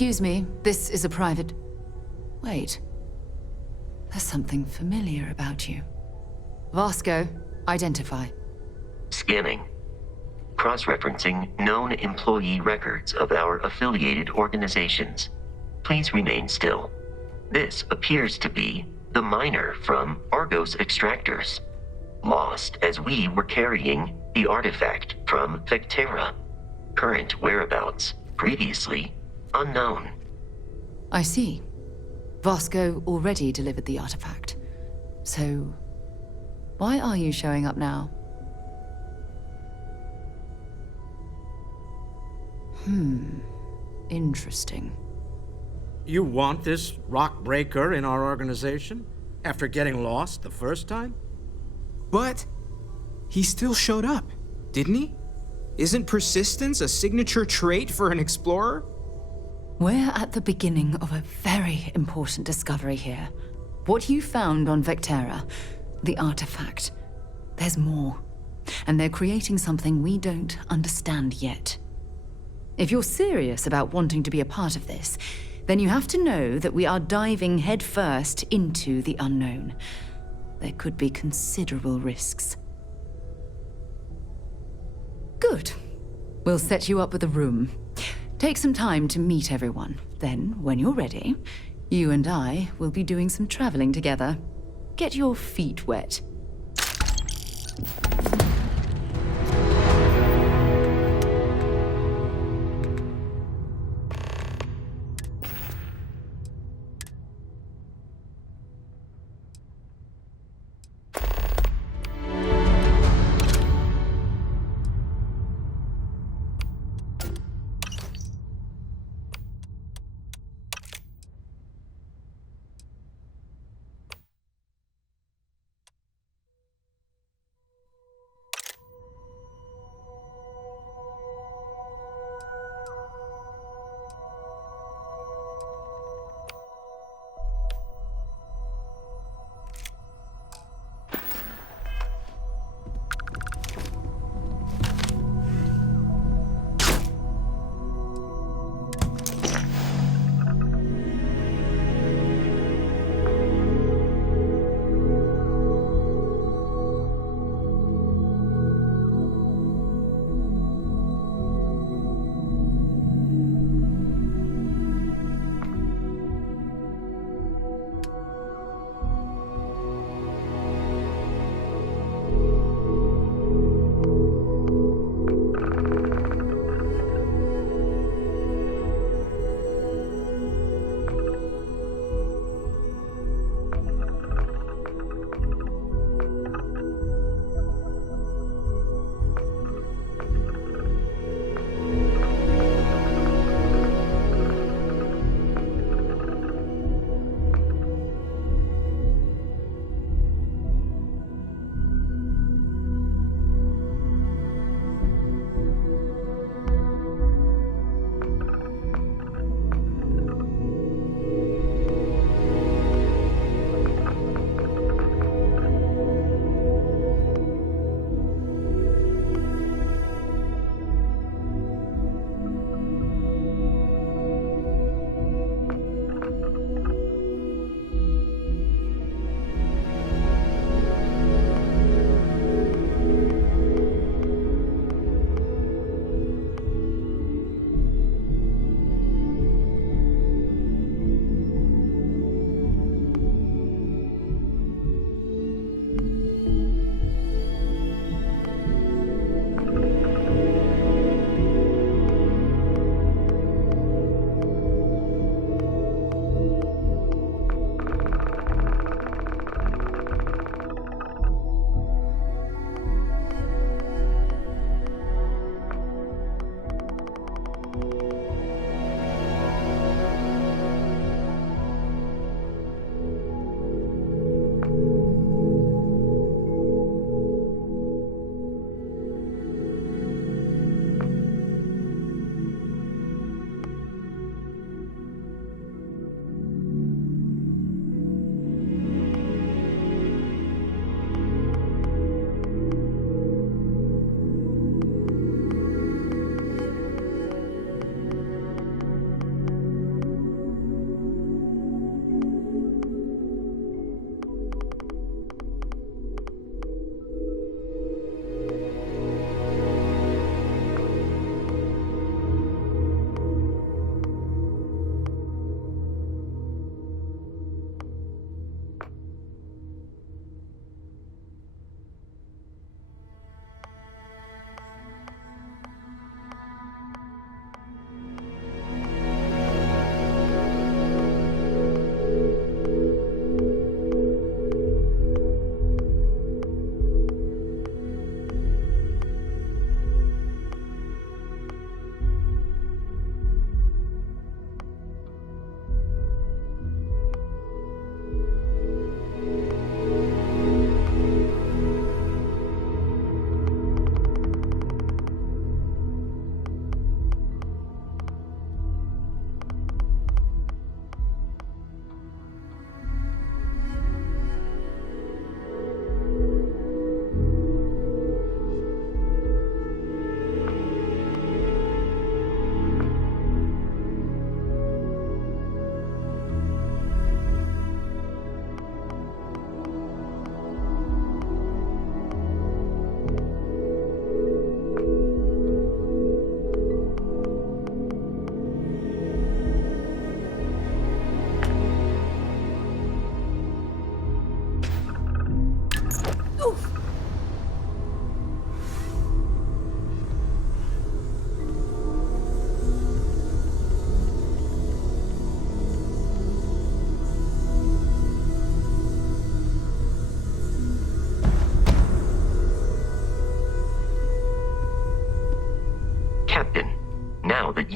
Excuse me, this is a private... Wait. There's something familiar about you. Vasco, identify. Scanning. Cross-referencing known employee records of our affiliated organizations. Please remain still. This appears to be the miner from Argos Extractors. Lost as we were carrying the artifact from Vectera. Current whereabouts, previously unknown. I see. Vasco already delivered the artifact. So, why are you showing up now? Interesting. You want this rock breaker in our organization? After getting lost the first time? But he still showed up, didn't he? Isn't persistence a signature trait for an explorer? We're at the beginning of a very important discovery here. What you found on Vectera, the artifact, there's more. And they're creating something we don't understand yet. If you're serious about wanting to be a part of this, then you have to know that we are diving headfirst into the unknown. There could be considerable risks. Good. We'll set you up with a room. Take some time to meet everyone. Then, when you're ready, you and I will be doing some traveling together. Get your feet wet.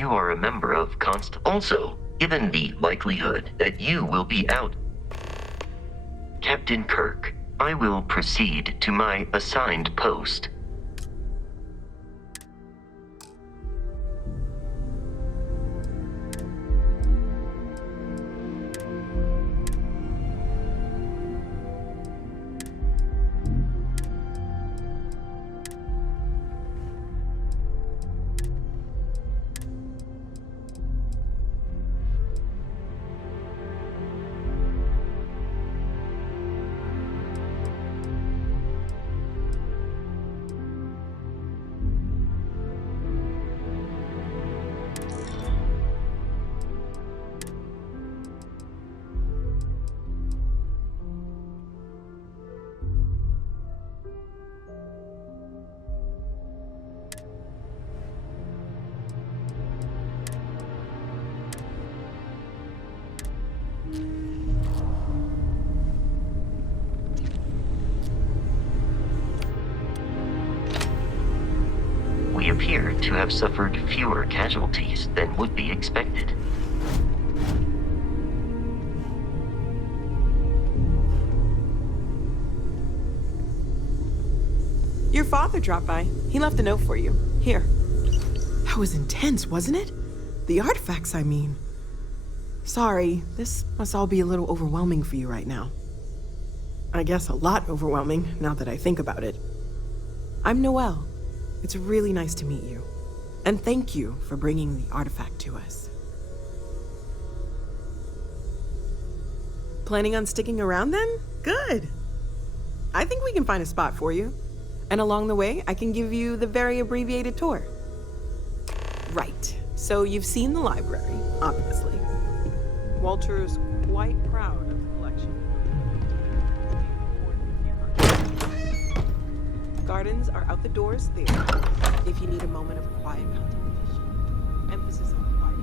you are a member of Also, given the likelihood that you will be out, Captain Kirk, I will proceed to my assigned post. We appear to have suffered fewer casualties than would be expected. Your father dropped by. He left a note for you. Here. That was intense, wasn't it? The artifacts, I mean. Sorry, this must all be a little overwhelming for you right now. I guess a lot overwhelming, now that I think about it. I'm Noelle. It's really nice to meet you. And thank you for bringing the artifact to us. Planning on sticking around then? Good. I think we can find a spot for you. And along the way, I can give you the very abbreviated tour. Right. So you've seen the library, obviously. Walter's quite proud of the collection. Gardens are out the doors there, if you need a moment of quiet contemplation. Emphasis on quiet.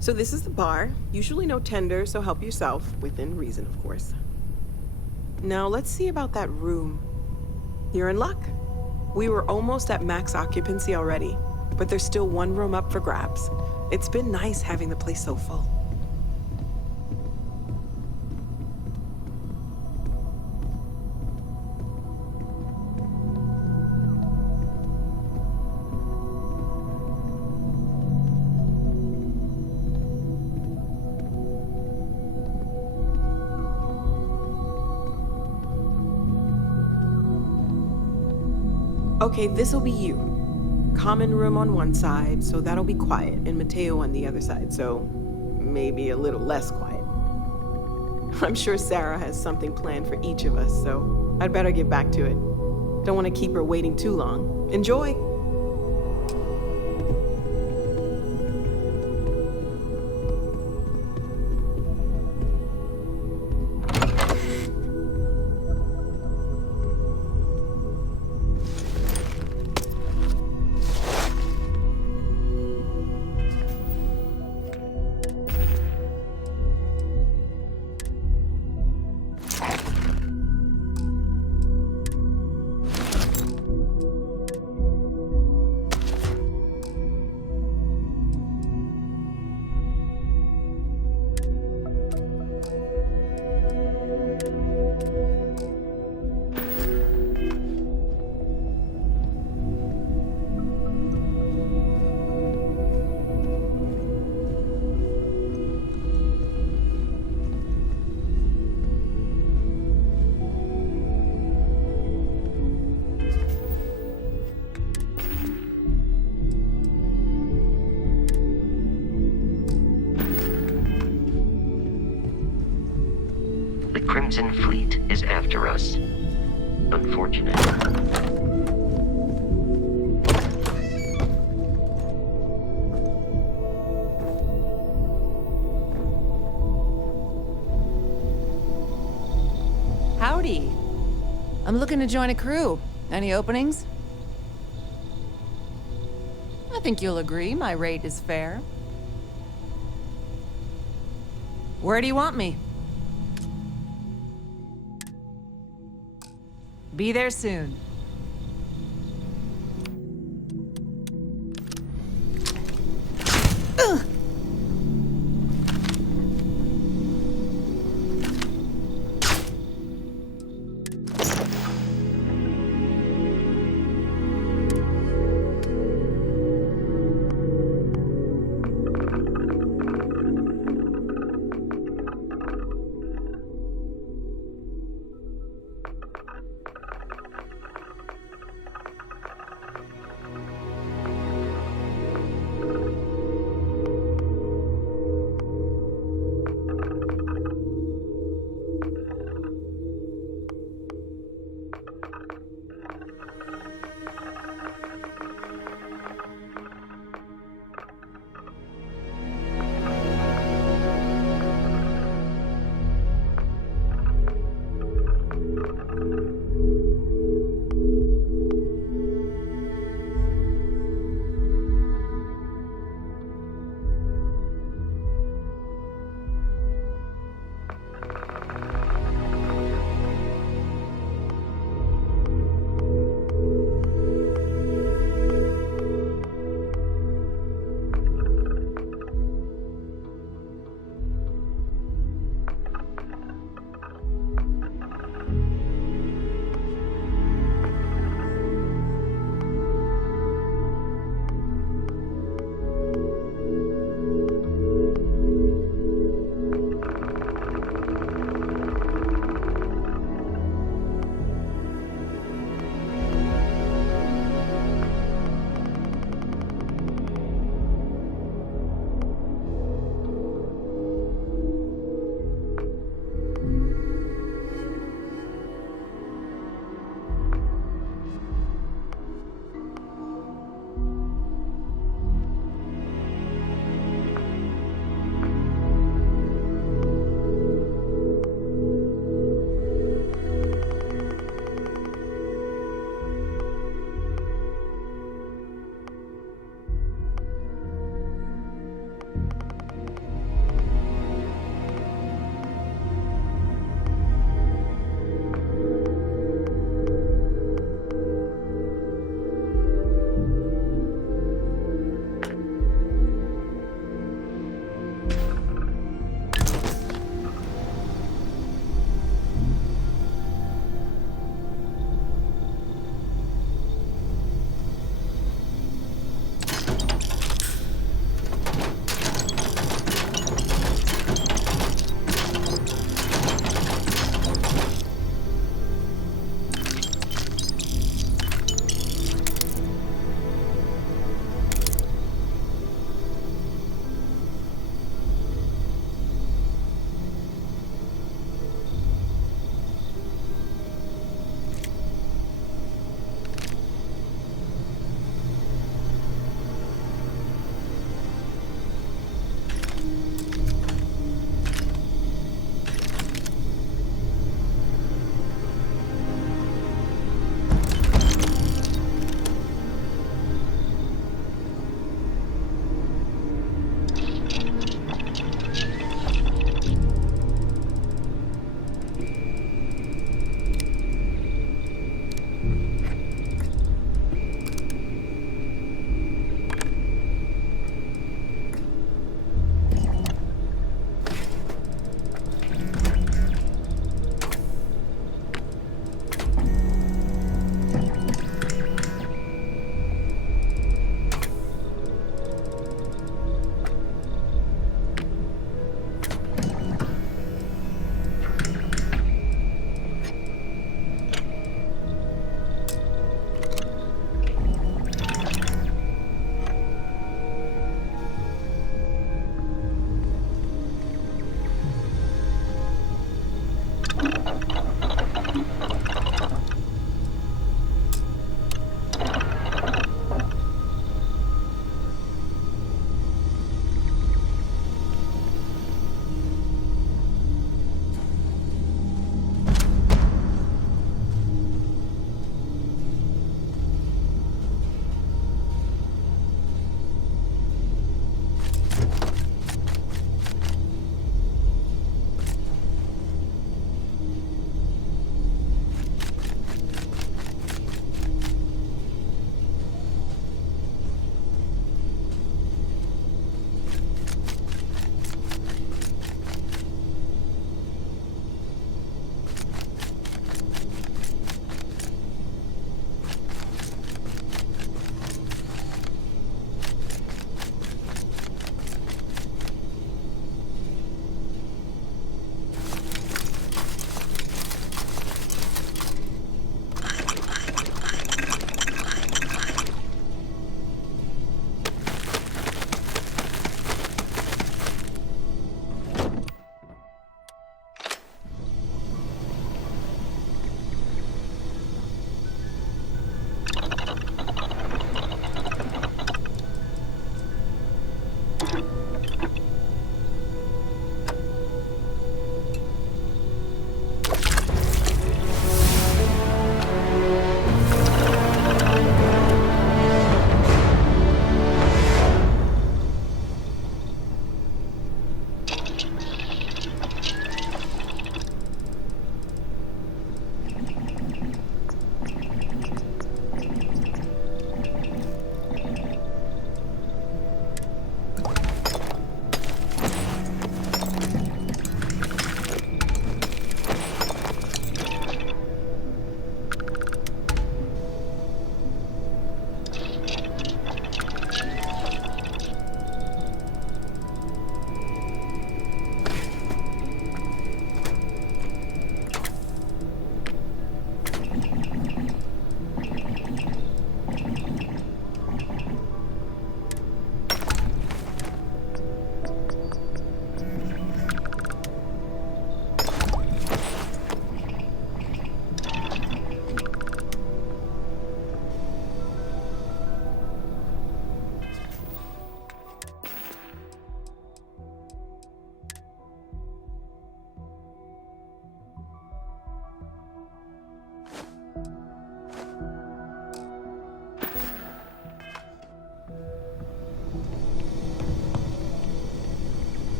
So this is the bar. Usually no tender, so help yourself, within reason, of course. Now let's see about that room. You're in luck. We were almost at max occupancy already, but there's still one room up for grabs. It's been nice having the place so full. Okay, this'll be you. Common room on one side, so that'll be quiet, and Mateo on the other side, so maybe a little less quiet. I'm sure Sarah has something planned for each of us, so I'd better get back to it. Don't want to keep her waiting too long. Enjoy! Crimson Fleet is after us. Unfortunate. Howdy. I'm looking to join a crew. Any openings? I think you'll agree my rate is fair. Where do you want me? Be there soon.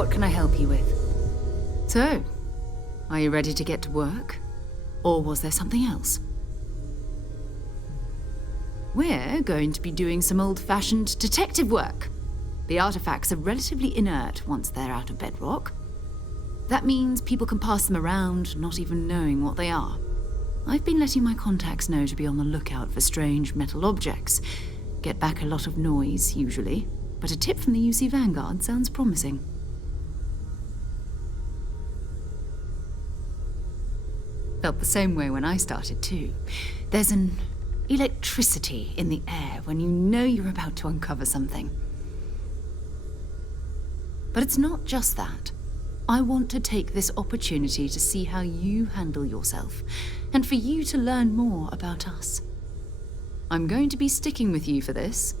What can I help you with? So, are you ready to get to work? Or was there something else? We're going to be doing some old-fashioned detective work. The artifacts are relatively inert once they're out of bedrock. That means people can pass them around, not even knowing what they are. I've been letting my contacts know to be on the lookout for strange metal objects. Get back a lot of noise, usually, but a tip from the UC Vanguard sounds promising. Felt the same way when I started, too. There's an electricity in the air when you know you're about to uncover something. But it's not just that. I want to take this opportunity to see how you handle yourself, and for you to learn more about us. I'm going to be sticking with you for this.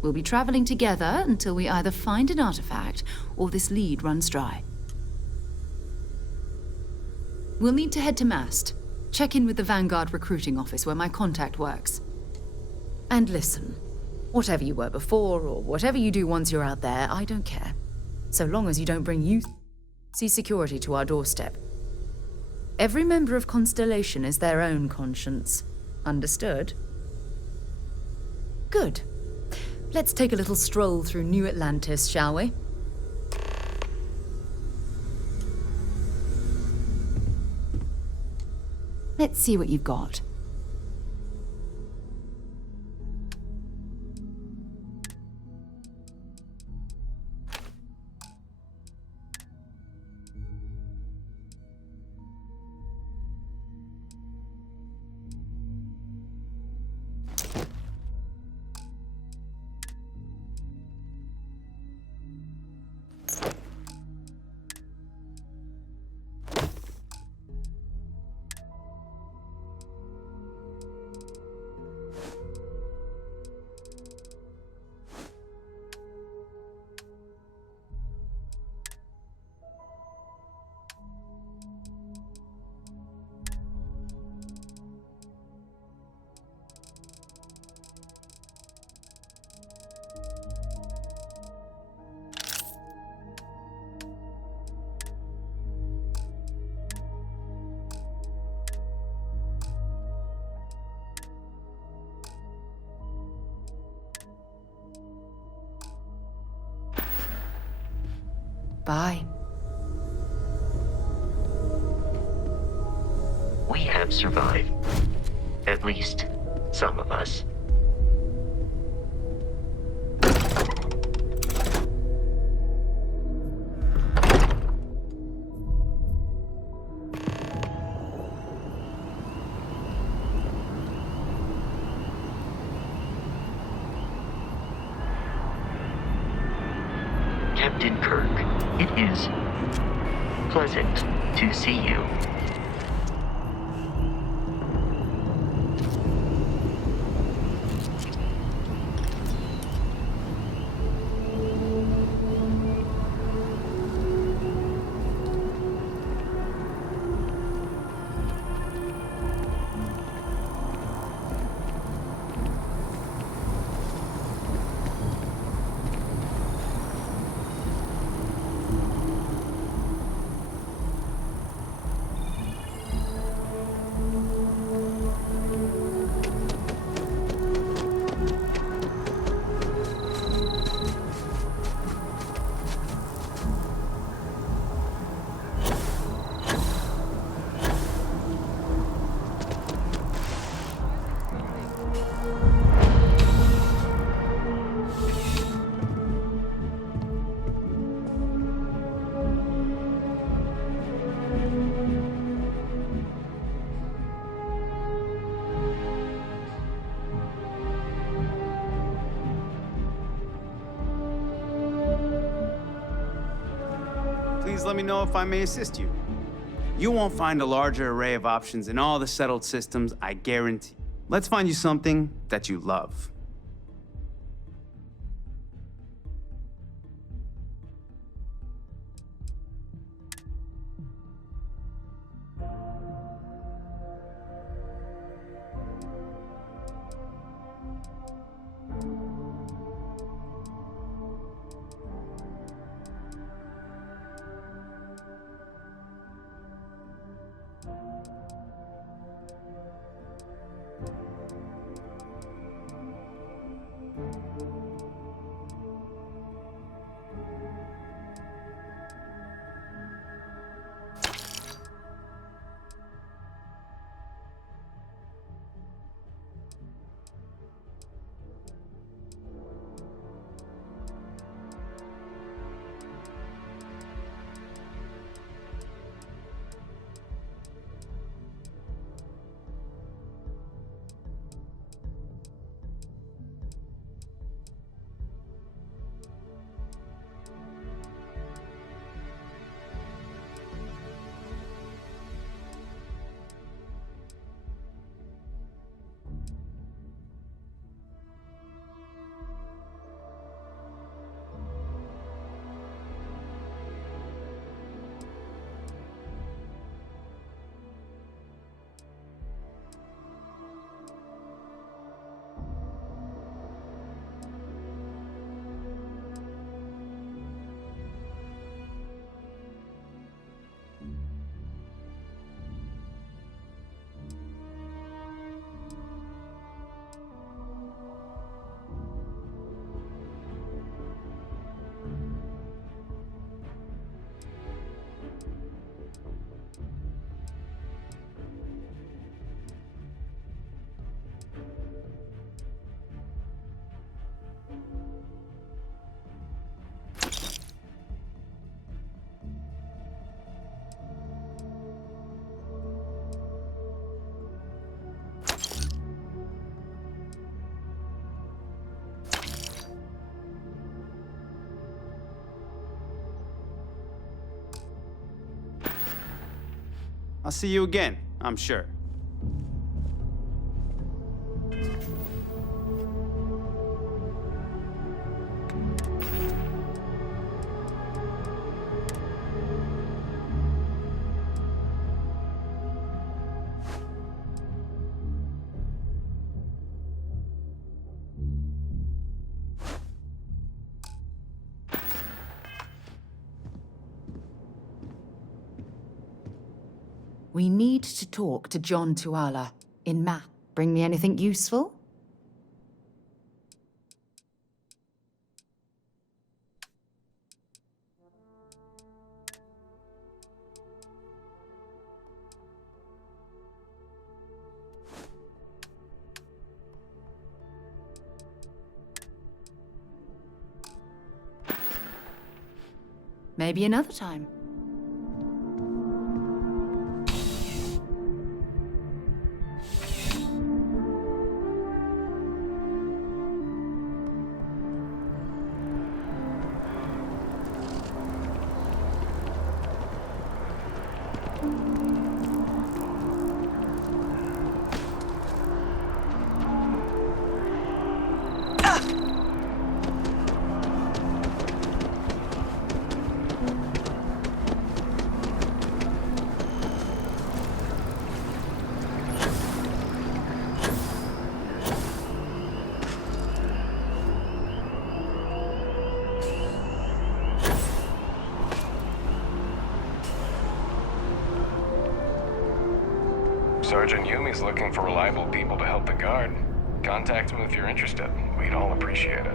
We'll be traveling together until we either find an artifact or this lead runs dry. We'll need to head to Mast. Check in with the Vanguard recruiting office where my contact works. And listen, whatever you were before or whatever you do once you're out there, I don't care. So long as you don't bring UC security to our doorstep. Every member of Constellation is their own conscience. Understood? Good. Let's take a little stroll through New Atlantis, shall we? Let's see what you've got. Bye. We have survived. At least, some of us. Captain Kirk, it is pleasant to see you. Please let me know if I may assist you. You won't find a larger array of options in all the settled systems, I guarantee. Let's find you something that you love. I'll see you again, I'm sure. We need to talk to John Tuala in map. Bring me anything useful? Maybe another time. Sergeant Yumi's looking for reliable people to help the guard. Contact him if you're interested. We'd all appreciate it.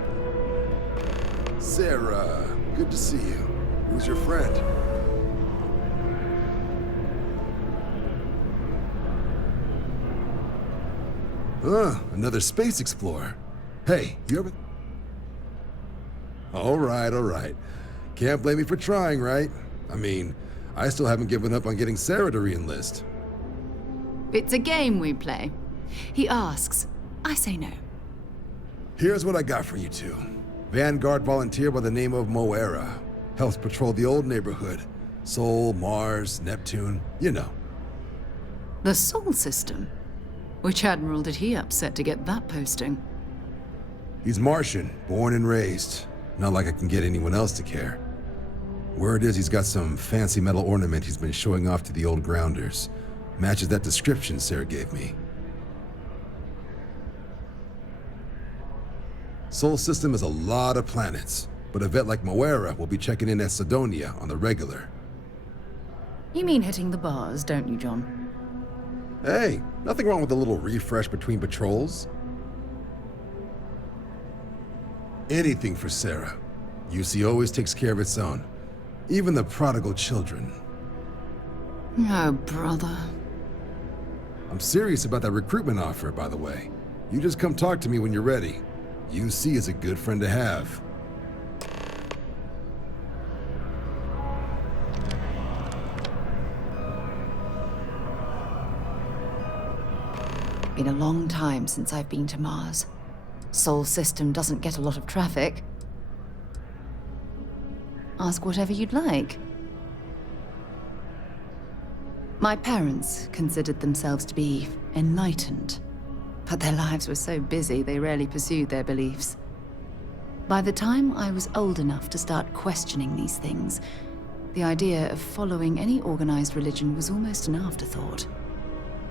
Sarah, good to see you. Who's your friend? Another space explorer. Hey, you ever... All right. Can't blame me for trying, right? I mean, I still haven't given up on getting Sarah to re-enlist. It's a game we play. He asks, I say no. Here's what I got for you two. Vanguard volunteer by the name of Moera. Helps patrol the old neighborhood. Sol, Mars, Neptune, you know. The Sol system? Which admiral did he upset to get that posting? He's Martian, born and raised. Not like I can get anyone else to care. Word is he's got some fancy metal ornament he's been showing off to the old grounders. Matches that description Sarah gave me. Sol system is a lot of planets, but a vet like Moera will be checking in at Sidonia on the regular. You mean hitting the bars, don't you, John? Hey, nothing wrong with a little refresh between patrols. Anything for Sarah. UC always takes care of its own. Even the prodigal children. Oh, brother. I'm serious about that recruitment offer, by the way. You just come talk to me when you're ready. UC is a good friend to have. Been a long time since I've been to Mars. Sol system doesn't get a lot of traffic. Ask whatever you'd like. My parents considered themselves to be enlightened, but their lives were so busy they rarely pursued their beliefs. By the time I was old enough to start questioning these things, the idea of following any organized religion was almost an afterthought.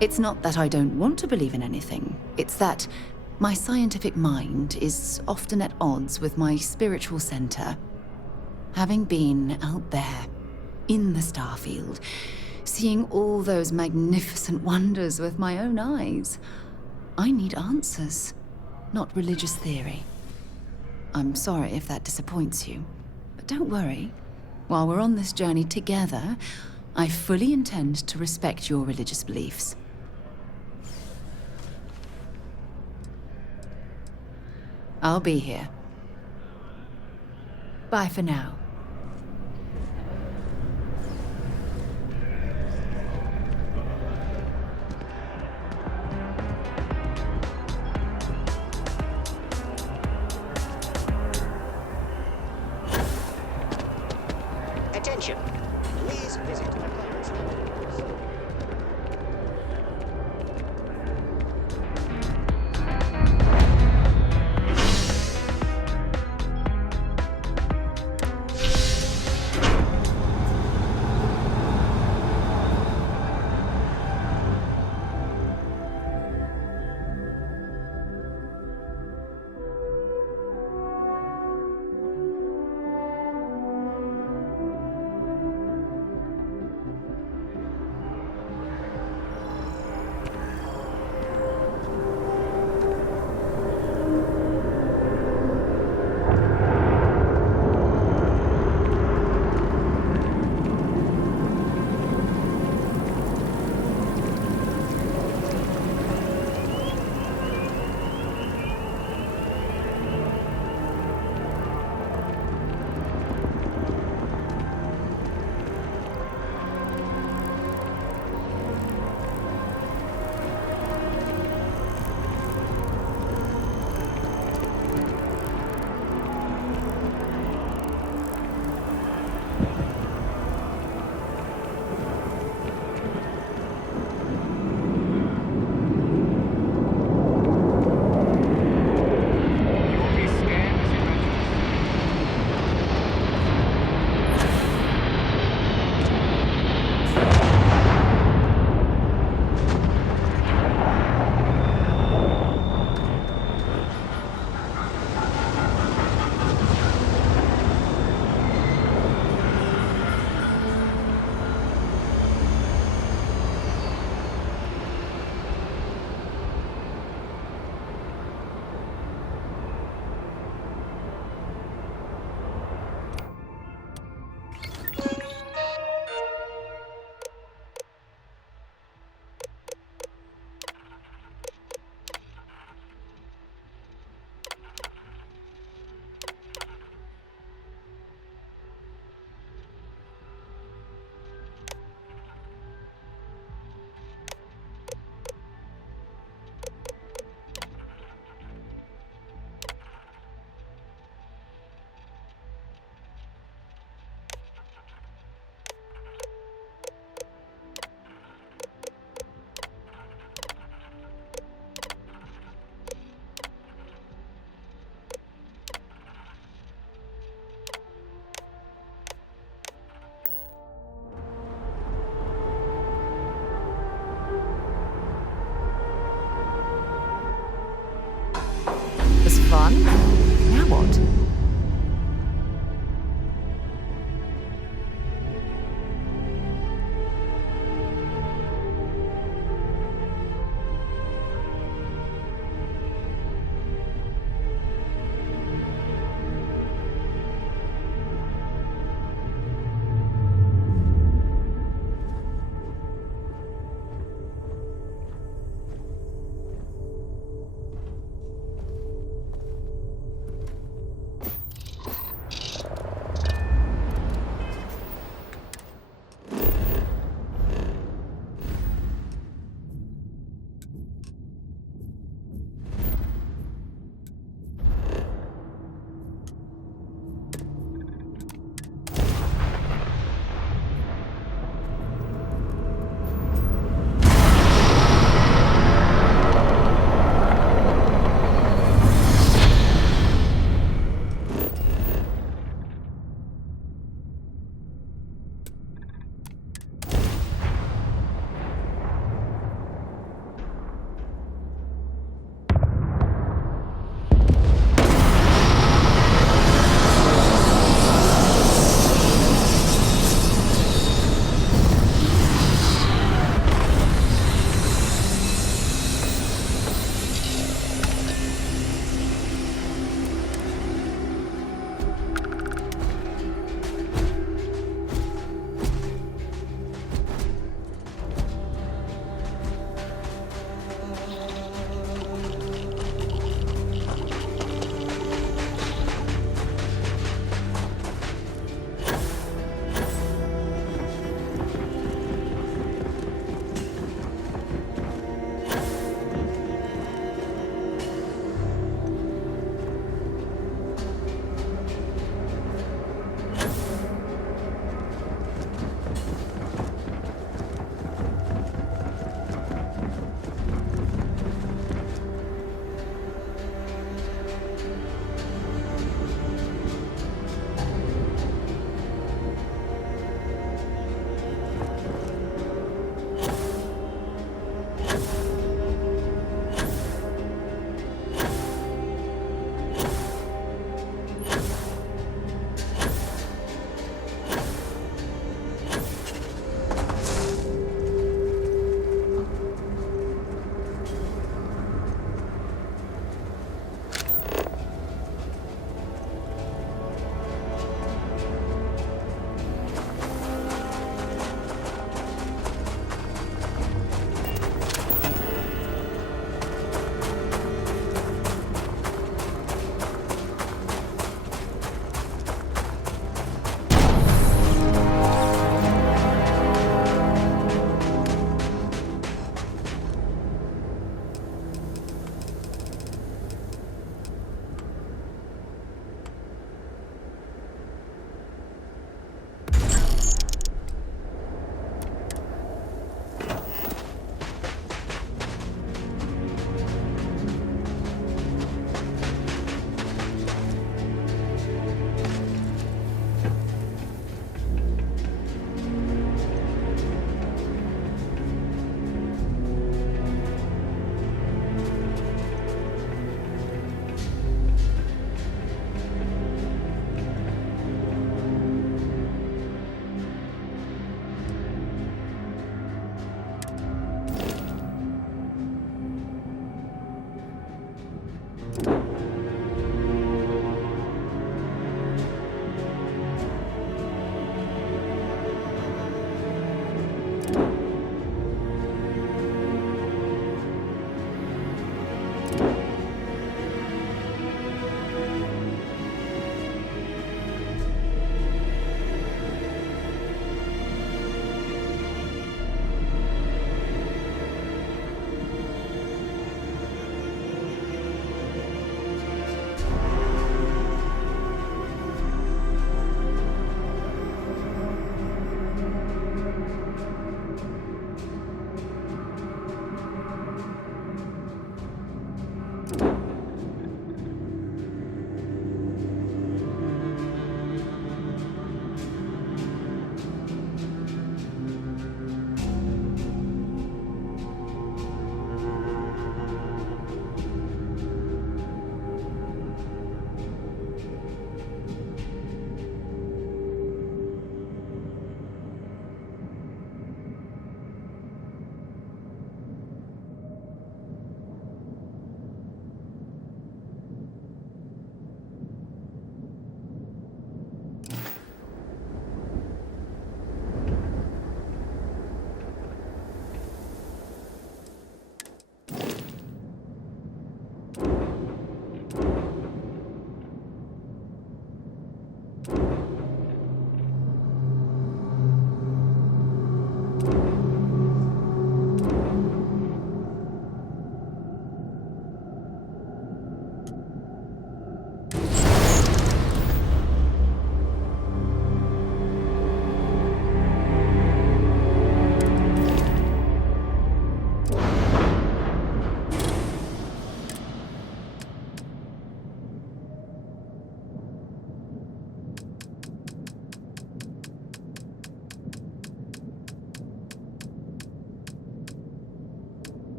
It's not that I don't want to believe in anything, it's that my scientific mind is often at odds with my spiritual center. Having been out there, in the starfield, seeing all those magnificent wonders with my own eyes, I need answers, not religious theory. I'm sorry if that disappoints you, but don't worry. While we're on this journey together, I fully intend to respect your religious beliefs. I'll be here. Bye for now. Attention! Please visit the player's was fun. Now what?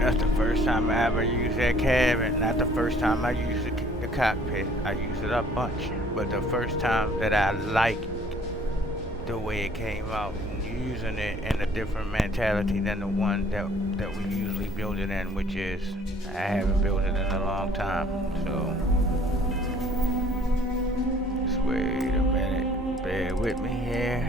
That's the first time I ever used that cabin. Not the first time I used the cockpit. I used it a bunch. But the first time that I liked the way it came out, using it in a different mentality than the one that we usually build it in, which is I haven't built it in a long time. So just wait a minute. Bear with me here.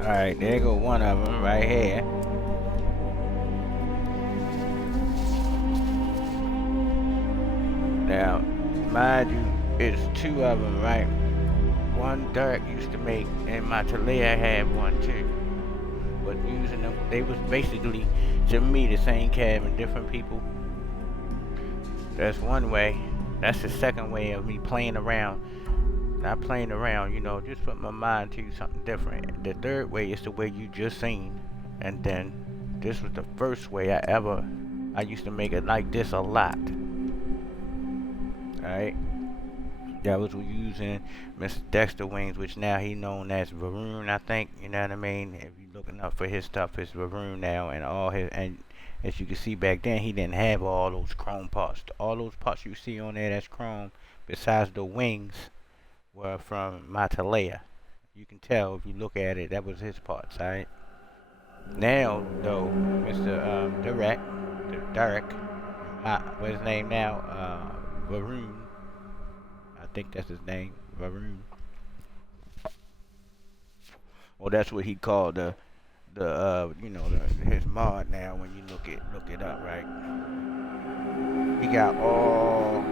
Alright, there go one of them right here. Now, mind you, it's two of them, right? One Dirk used to make, and my Talia had one too. But using them, they was basically, to me, the same cabin, different people. That's one way. That's the second way of me playing around. Not playing around, you know, just put my mind to something different. The third way is the way you just seen. And then this was the first way I used to make it like this a lot. Alright? That was using Mr. Dexter Wings, which now he known as Varun, I think, you know what I mean? If you're looking up for his stuff, it's Varun now, and all his, and as you can see back then, he didn't have all those chrome parts. All those parts you see on there that's chrome, besides the wings, were from Matalea. You can tell if you look at it, that was his parts, alright? Now, though, Mr. Derek, what's his name now? Varun. I think that's his name, Varun. Well, that's what he called his mod now when you look it up, right? He got all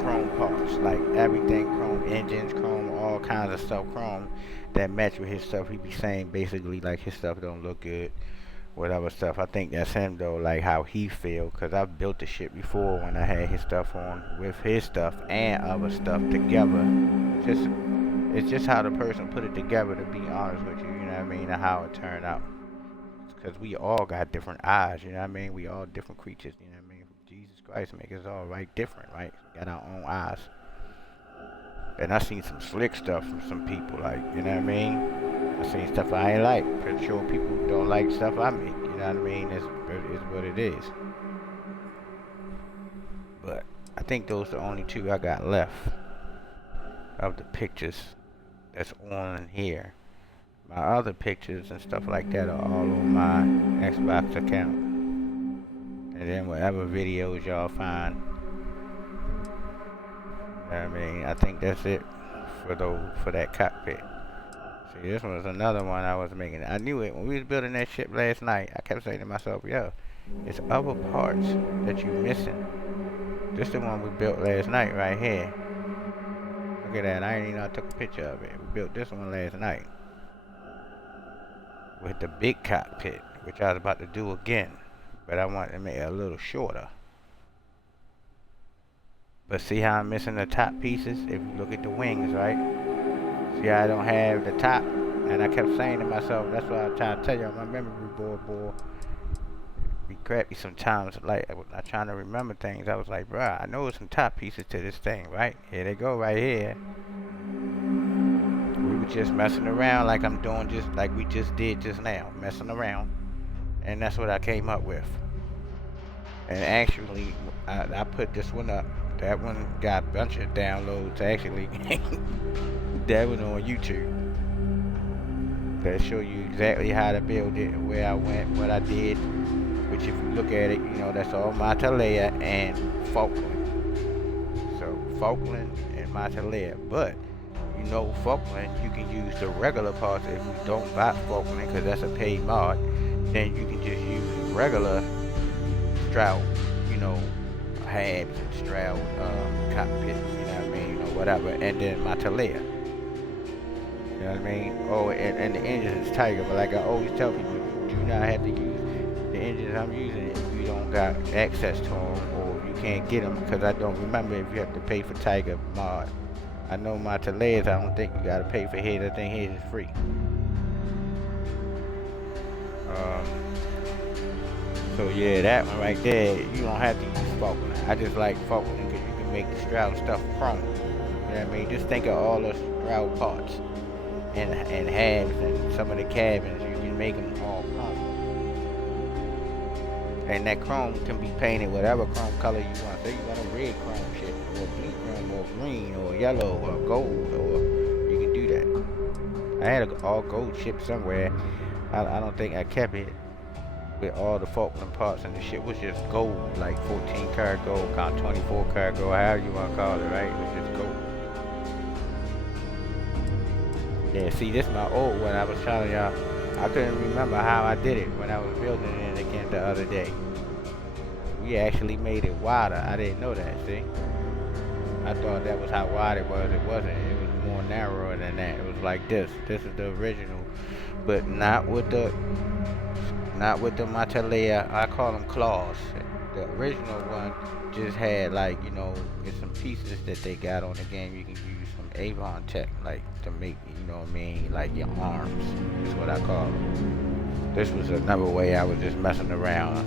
chrome parts, like everything chrome, engines chrome, all kinds of stuff chrome that match with his stuff. He be saying basically like his stuff don't look good, whatever stuff. I think that's him though, like how he feel, cause I've built the shit before when I had his stuff on with his stuff and other stuff together. It's just how the person put it together, to be honest with you, you know what I mean, and how it turned out. Cause we all got different eyes, you know what I mean? We all different creatures, you know what I mean? Jesus Christ make us all right different, right? We got our own eyes. And I seen some slick stuff from some people, like, you know what I mean? I seen stuff I ain't like. Pretty sure people don't like stuff I make, you know what I mean? It's what it is. But I think those are the only two I got left of the pictures that's on here. My other pictures and stuff like that are all on my Xbox account. And then whatever videos y'all find. I mean, I think that's it for that cockpit. See, this one was another one I was making. I knew it when we was building that ship last night. I kept saying to myself, yo, it's other parts that you missing. This the one we built last night right here. Look at that. I ain't even know I took a picture of it. We built this one last night with the big cockpit, which I was about to do again, but I wanted to make it a little shorter. But see how I'm missing the top pieces? If you look at the wings, right? See how I don't have the top? And I kept saying to myself, that's why I'm trying to tell you, my memory board be crappy sometimes. Like, I'm not trying to remember things. I was like, bruh, I know there's some top pieces to this thing, right? Here they go, right here. We were just messing around like I'm doing just like we just did just now. Messing around. And that's what I came up with. And actually, I put this one up. That one got a bunch of downloads, actually. That one on YouTube. That show you exactly how to build it, where I went, what I did. Which if you look at it, you know, that's all Matalea and Falkland. So, Falkland and Matalea. But, you know, Falkland, you can use the regular parts if you don't buy Falkland, because that's a paid mod. Then you can just use regular Stroud, you know, Habs and Stroud cockpit, you know what I mean, or whatever, and then Matalea. You know what I mean? Oh, and the engine is Tiger, but like I always tell people, you do not have to use the engines I'm using if you don't got access to them, or you can't get them, because I don't remember if you have to pay for Tiger mod. I know Matalea's, I don't think you gotta pay for his. I think his is free. So yeah, that one right there, you don't have to use Falkland. I just like Falkland because you can make the Stroud stuff chrome. You know know what I mean? Just think of all the stroud parts and halves and some of the cabins. You can make them all chrome. And that chrome can be painted whatever chrome color you want. Say you want a red chrome ship, or blue chrome, or green, or yellow, or gold, or you can do that. I had an all gold ship somewhere. I don't think I kept it with all the Falkland parts, and the ship was just gold, like 14 karat gold, kind of 24 karat gold, however you want to call it, right? It was just gold. Yeah, see, this is my old one. I was telling y'all, I couldn't remember how I did it when I was building it again the other day. We actually made it wider. I didn't know that, see? I thought that was how wide it was. It wasn't. It was more narrower than that. It was like this. This is the original, but not with the Matalea. I call them claws. The original one just had, like, you know, it's some pieces that they got on the game. You can use some Avon Tech, like, to make, you know what I mean, like your arms is what I call them. This was another way I was just messing around.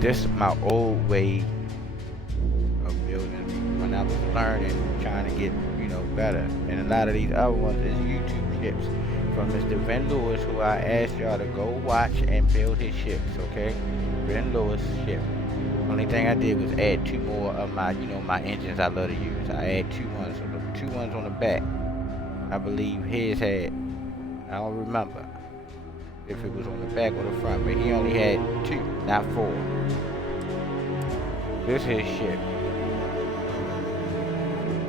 This is my old way of building when I was learning, trying to get, you know, better. And a lot of these other ones is YouTube ships from Mr. Ben Lewis, who I asked y'all to go watch and build his ships, okay? Ben Lewis ship. Only thing I did was add 2 more of my, you know, my engines I love to use. I add 2 ones, so the 2 ones on the back. I believe his had, I don't remember if it was on the back or the front, but he only had 2, not 4. This is his ship.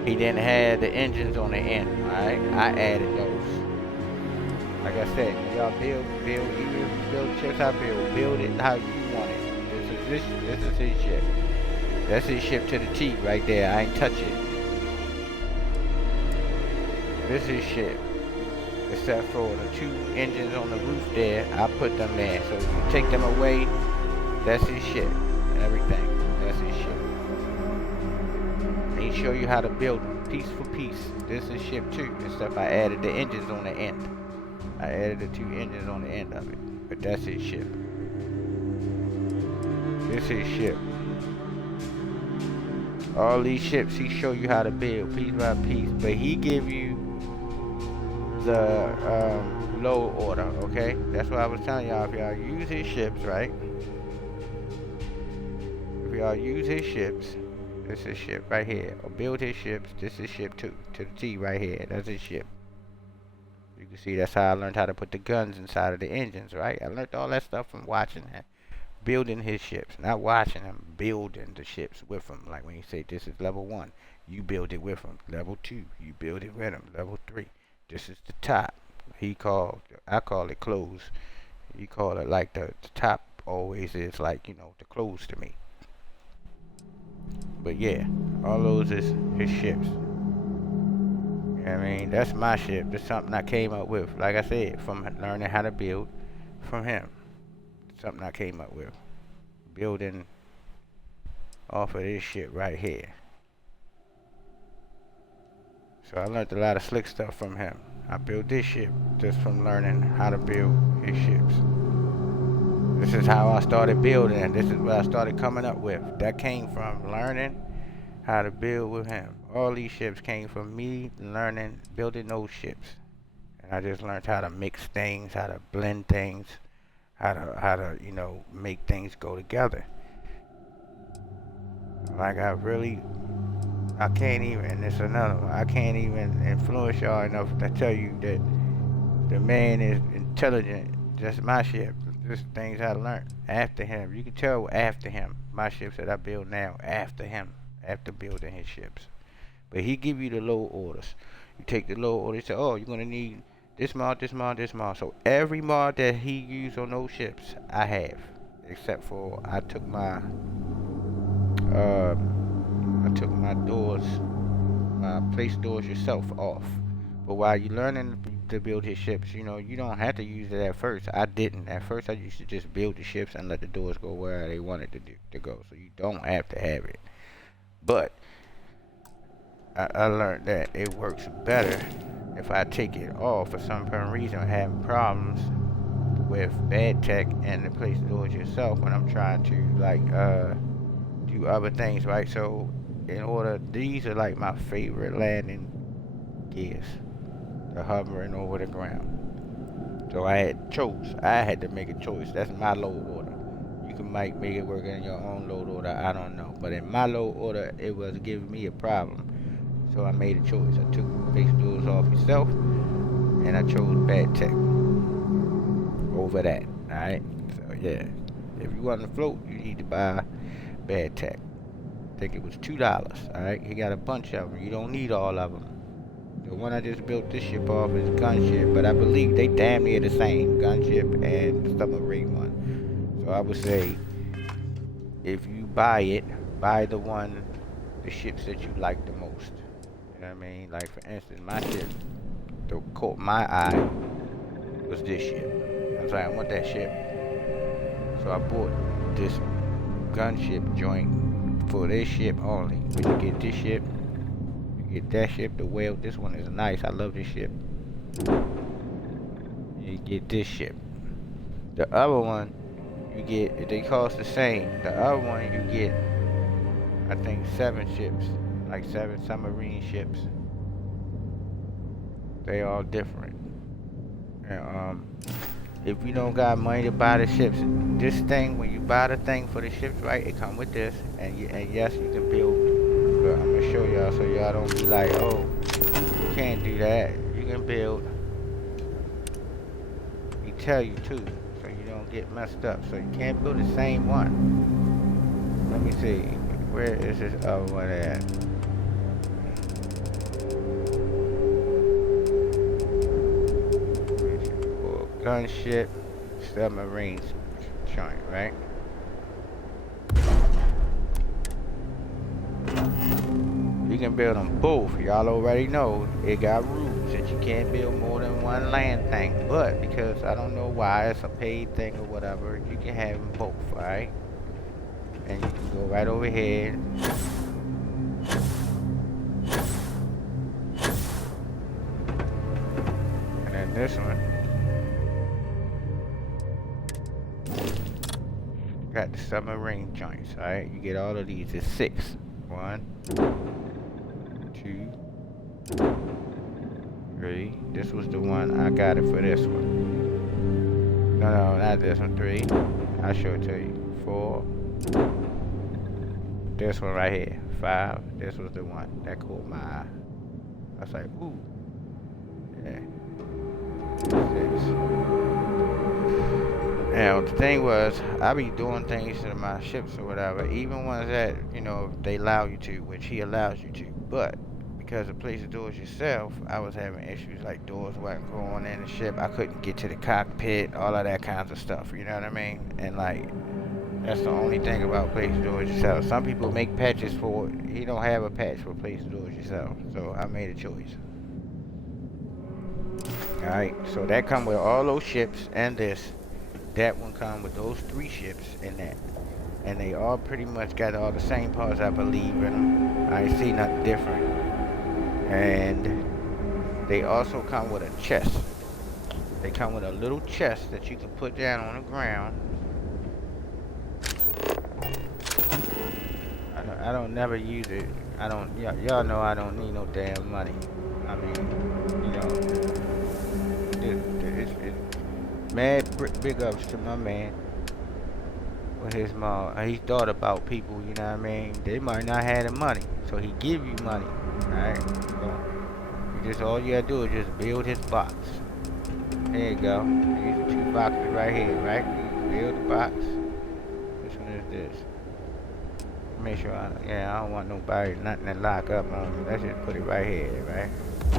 He didn't have the engines on the end, alright? I added those. Like I said, y'all build, even if you build ships I build it how you want it. This is his ship. That's his ship to the T right there. I ain't touch it. This is his ship. Except for the 2 engines on the roof there, I put them there. So if you take them away, that's his ship. And everything. That's his ship. And he show you how to build them piece for piece. This is ship 2. Except I added the engines on the end. I added the 2 engines on the end of it. But that's his ship. This is his ship. All these ships, he show you how to build piece by piece. But he give you the low order, okay? That's what I was telling y'all. If y'all use his ships, right? If y'all use his ships, this is ship right here. Or build his ships, this is ship 2. To the T right here. That's his ship. You can see that's how I learned how to put the guns inside of the engines, right? I learned all that stuff from watching that. Building his ships. Not watching him, building the ships with him. Like when you say this is level 1, you build it with him. Level 2, you build it with him. Level 3, this is the top. I call it close. He call it like the top always is like, you know, the close to me. But yeah, all those is his ships. You know what I mean? That's my ship. That's something I came up with. Like I said, from learning how to build from him. Something I came up with. Building off of this shit right here. So I learned a lot of slick stuff from him. I built this ship just from learning how to build his ships. This is how I started building, and this is what I started coming up with. That came from learning how to build with him. All these ships came from me learning, building those ships. And I just learned how to mix things, how to blend things, how to, you know, make things go together. Like I can't even, it's another one. I can't even influence y'all enough to tell you that the man is intelligent. Just my ship. Just things I learned after him. You can tell after him. My ships that I build now, after him. After building his ships. But he give you the low orders. You take the low orders, say, oh, you're going to need this mod, this mod, this mod. So every mod that he used on those ships, I have. Except for I took my doors, my place doors yourself off. But while you're learning to build his ships, you know, you don't have to use it at first. I didn't. At first I used to just build the ships and let the doors go where they wanted to go. So you don't have to have it. But I learned that it works better if I take it off for some reason. I'm having problems with bad tech and the place doors yourself when I'm trying to like do other things, right? So in order, these are like my favorite landing gears. The hovering over the ground. So I had to make a choice. That's my load order. You can make it work in your own load order, I don't know. But in my load order, it was giving me a problem. So I made a choice. I took base doors off myself, and I chose bad tech over that. Alright? So yeah. If you want to float, you need to buy bad tech. I think it was $2. Alright? He got a bunch of them. You don't need all of them. The one I just built this ship off is gunship, but I believe they damn near the same, gunship and the submarine one. So I would say, if you buy it, buy the ships that you like the most. You know what I mean? Like for instance, my ship that caught my eye was this ship. I was like, I want that ship. So I bought this gunship joint for this ship only. When you get this ship, get that ship, the whale. This one is nice. I love this ship. You get this ship. The other one, you get, they cost the same. The other one, you get, I think 7 ships, like 7 submarine ships. They all different. And if you don't got money to buy the ships, this thing, when you buy the thing for the ships, right, it come with this, and yes, you can build. But I'm gonna show y'all so y'all don't be like, oh, you can't do that. You can build. He tell you too, so you don't get messed up. So you can't build the same one. Let me see, where is this other one at? Gunship, submarine joint, right? You can build them both. Y'all already know it got rules that you can't build more than one land thing. But because I don't know why, it's a paid thing or whatever, you can have them both, alright? And you can go right over here. And then this one got the submarine joints, alright? You get all of these, it's 6. 1, 2, 3. This was the one, I got it for this one. No, not this one. 3. I'll show it to you. 4. This one right here. 5. This was the one that caught my eye. I was like, ooh. Yeah. 6. Now, the thing was, I be doing things to my ships or whatever, even ones that, you know, they allow you to, which he allows you to. But because of place the doors yourself, I was having issues like doors wasn't going in the ship. I couldn't get to the cockpit, all of that kinds of stuff, you know what I mean? And like, that's the only thing about place the doors yourself. Some people make patches for it. He don't have a patch for place the doors yourself. So I made a choice. Alright, so that come with all those ships and this. That one come with those 3 ships and that. And they all pretty much got all the same parts, I believe, in them. I ain't see nothing different. And they also come with a chest. They come with a little chest that you can put down on the ground. I don't never use it. I don't, y'all know I don't need no damn money. I mean, you know, it's mad big ups to my man with his mom. He thought about people, you know what I mean? They might not have the money, so he give you money, right? So you just, all you gotta do is just build his box. There you go. These are 2 boxes right here, right? You build the box. Which one is this? Make sure I don't want nobody, nothing to lock up on me. Let's just put it right here, right?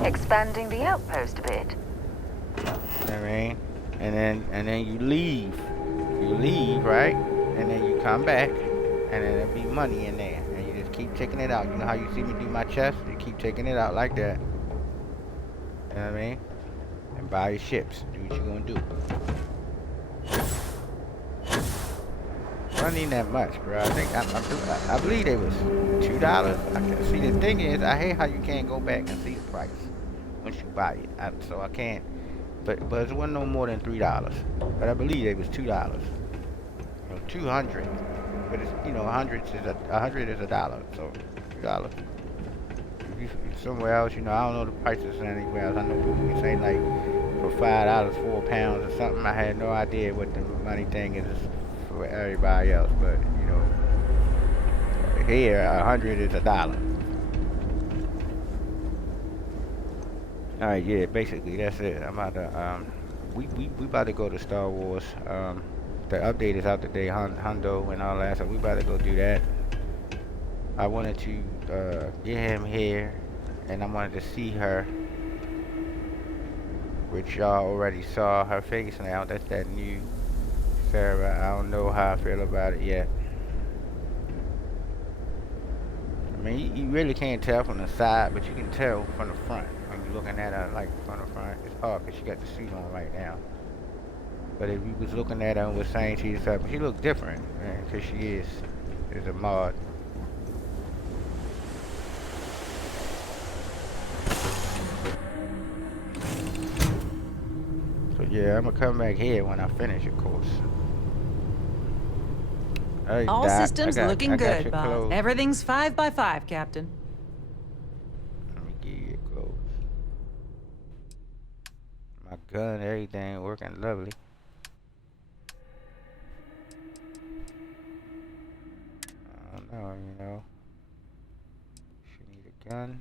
Expanding the outpost a bit. You know what I mean? And then you leave. You leave, right? And then you come back, and then there'll be money in there. And you just keep taking it out. You know how you see me do my chest? You keep taking it out like that. You know what I mean? And buy your ships. Do what you gonna do. I don't need that much, bro. I think I believe they was $2. I can see, the thing is, I hate how you can't go back and see the price once you buy it. So I can't. But it wasn't no more than $3. But I believe it was $2. You know, 200. But it's, you know, 100 is $1. So $2. If you somewhere else, you know, I don't know the prices anywhere else. I know people can say like for $5, 4 pounds or something. I had no idea what the money thing is for everybody else, but you know, here 100 is $1. All right, yeah, basically that's it. I'm about to we about to go to Star Wars. The update is out today, Hundo and all that, so we about to go do that. I wanted to get him here, and I wanted to see her, which y'all already saw her face now. That's that new Sarah. I don't know how I feel about it yet. I mean, you really can't tell from the side, but you can tell from the front. When you're looking at her, like, from the front, it's hard because she got the suit on right now. But if you was looking at her and was saying to yourself, she look different, man, because she is a mod. So yeah, I'm gonna come back here when I finish, of course. Hey, All Doc, systems looking good, boss. clothes. Everything's 5 by 5, Captain. Let me give you your clothes. My gun, everything working lovely. I don't know, you know. She need a gun.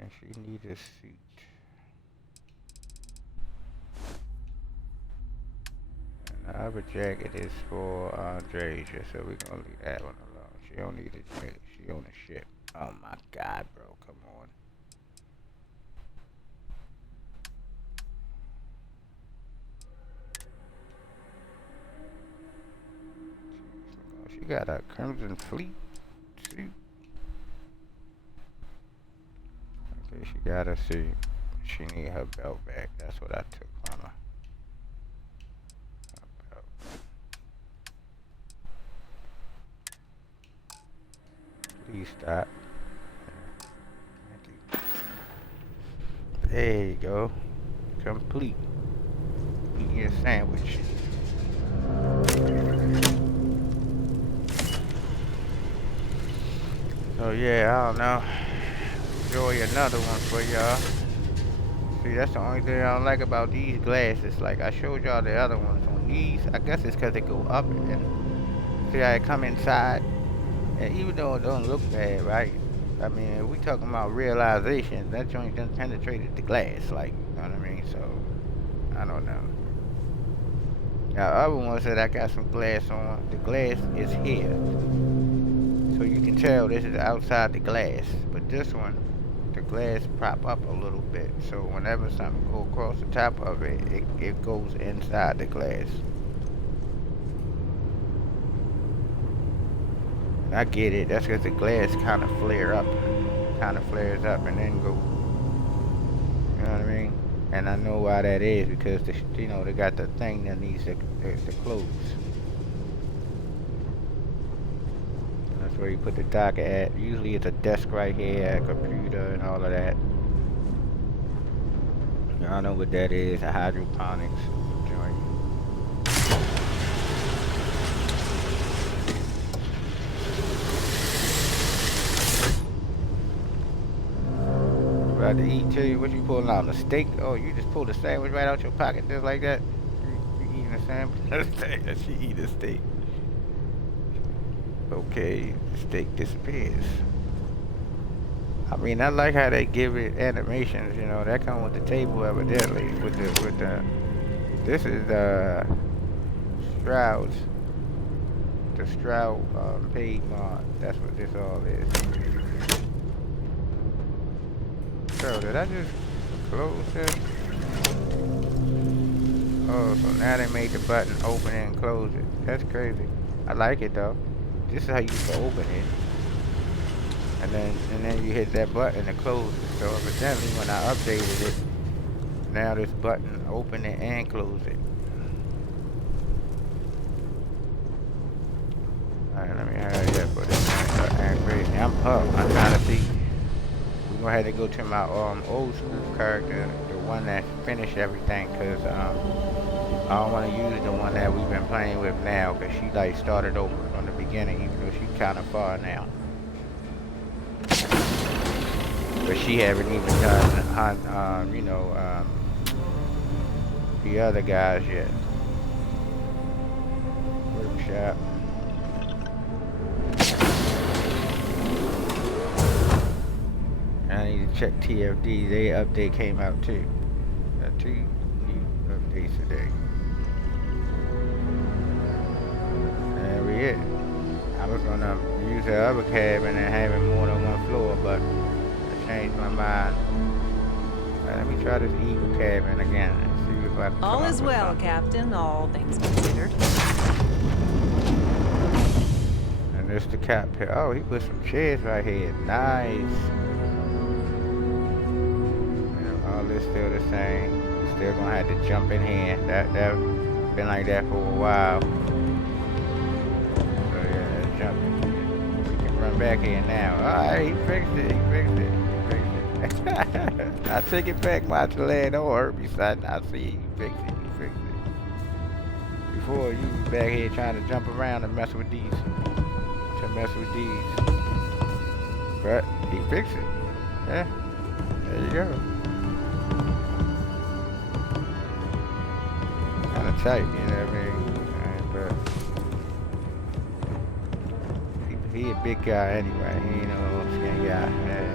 And she need a suit. And the other jacket is for Andresia, so we're gonna leave that one alone. She don't need a jacket. She on a ship. Oh my God, bro, come on. She got a Crimson Fleet suit. Okay, she got a suit. She need her belt back. That's what I took from her. Her belt. Please stop. Thank you. There you go. Complete. Eat your sandwich. So yeah, I don't know. Enjoy another one for y'all. See, that's the only thing I don't like about these glasses. Like I showed y'all the other ones on these. I guess it's because they go up and see how it come inside. And even though it don't look bad, right? I mean, if we talking about realization, that joint done penetrated the glass. Like, you know what I mean? So, I don't know. Now, other one said I got some glass on. The glass is here. So you can tell this is outside the glass, but this one, the glass prop up a little bit. So whenever something goes across the top of it, it goes inside the glass. And I get it. That's because the glass kind of flares up and then go. You know what I mean? And I know why that is because you know they got the thing that needs to close. Where you put the dock at. Usually it's a desk right here, a computer and all of that. I don't know what that is, a hydroponics joint. About to eat too. What you pulling out? A steak? Oh, you just pulled a sandwich right out your pocket just like that? You eating a sandwich? She eat a steak. Okay, the steak disappears. I mean, I like how they give it animations, you know, that come with the table evidently, with the, this is Stroud's, the Stroud paid mod, that's what this all is. So, did I just close this? Oh, so now they made the button open it and close it. That's crazy. I like it though. This is how you used to open it. And then you hit that button to close it. So evidently when I updated it, now this button open it and close it. Alright, let me hurry up for this. I'm trying to see. We're gonna have to go to my old school character, the one that finished everything, cause I don't want to use the one that we've been playing with now, cause she like started over from the beginning, even though she kind of far now. But she haven't even done, the other guys yet. Workshop. I need to check TFD. Their update came out too. Got 2 new updates today. There we is. I was gonna use the other cabin and have it more than one floor, but I changed my mind. Let me try this Eagle cabin again and see if I can All come is up with well, something. Captain, all things considered. And there's the cap here. Oh, he put some chairs right here. Nice. And all this still the same. Still gonna have to jump in here. That been like that for a while. So yeah, let's jump in. We can run back here now. Alright, he fixed it. He fixed it. I take it back, my land. Don't hurt me, son. I see you fix it. You fix it. Before you was back here trying to jump around and mess with these. But he fixed it. Yeah. There you go. Kind of tight, you know what I mean? But he a big guy anyway. He ain't no little skinny guy. Yeah.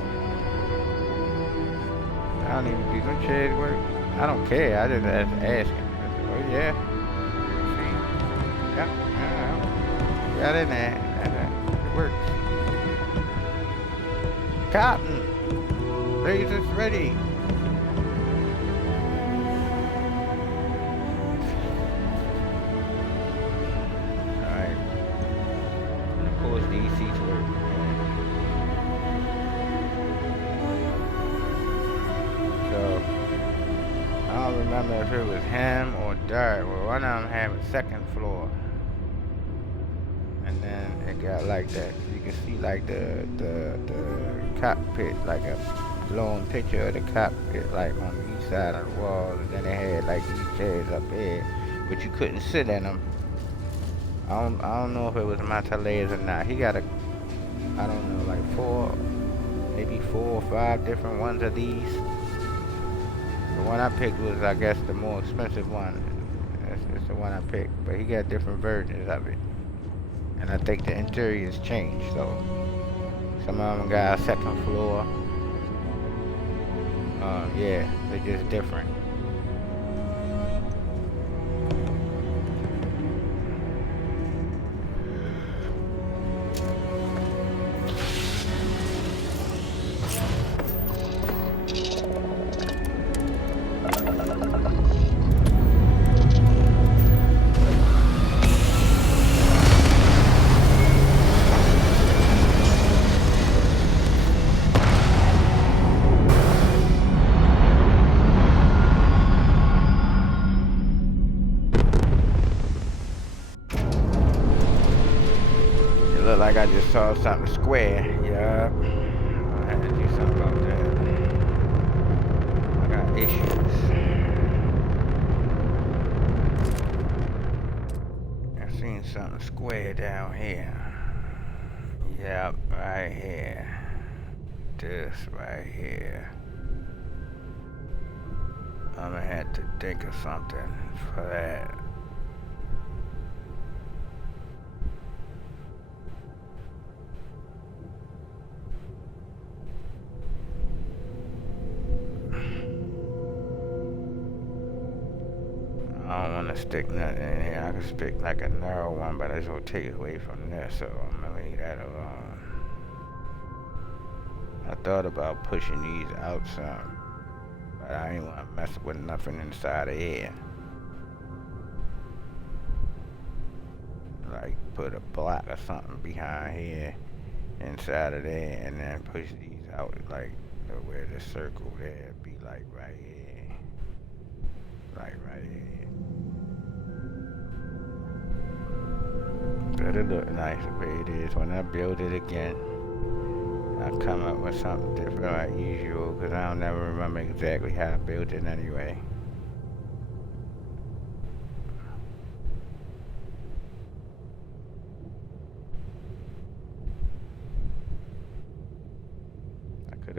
I don't even do some chairs work. I don't care. I just ask him. Oh yeah. See? Yep. Got in there. It works. Captain, lasers ready. All right. And of course, these seats work. So, I don't remember if it was him or Dart. Well, one of them had a second floor. And then it got like that. You can see like the cockpit, like a blown picture of the cockpit, like on each side of the wall. And then it had like these chairs up here, but you couldn't sit in them. I don't know if it was Montalez or not. He got I don't know, like 4 or 5 different ones of these. The one I picked was, I guess, the more expensive one. That's the one I picked, but he got different versions of it. And I think the interior's changed, so some of them got a second floor. Yeah, they're just different. Like I just saw something square. Yeah. I had to do something about that. I got issues. I seen something square down here. Yep, right here. This right here. I'm gonna have to think of something for that. I don't want to stick nothing in here. I can stick like a narrow one, but it's gonna take away from this, so I'm gonna leave that alone. I thought about pushing these out some, but I ain't want to mess with nothing inside of here. Like put a block or something behind here, inside of there, and then push these out like where the circle there be like right here, like right here. It'll look nice the way it is. When I build it again, I'll come up with something different like usual, because I don't never remember exactly how I built it anyway.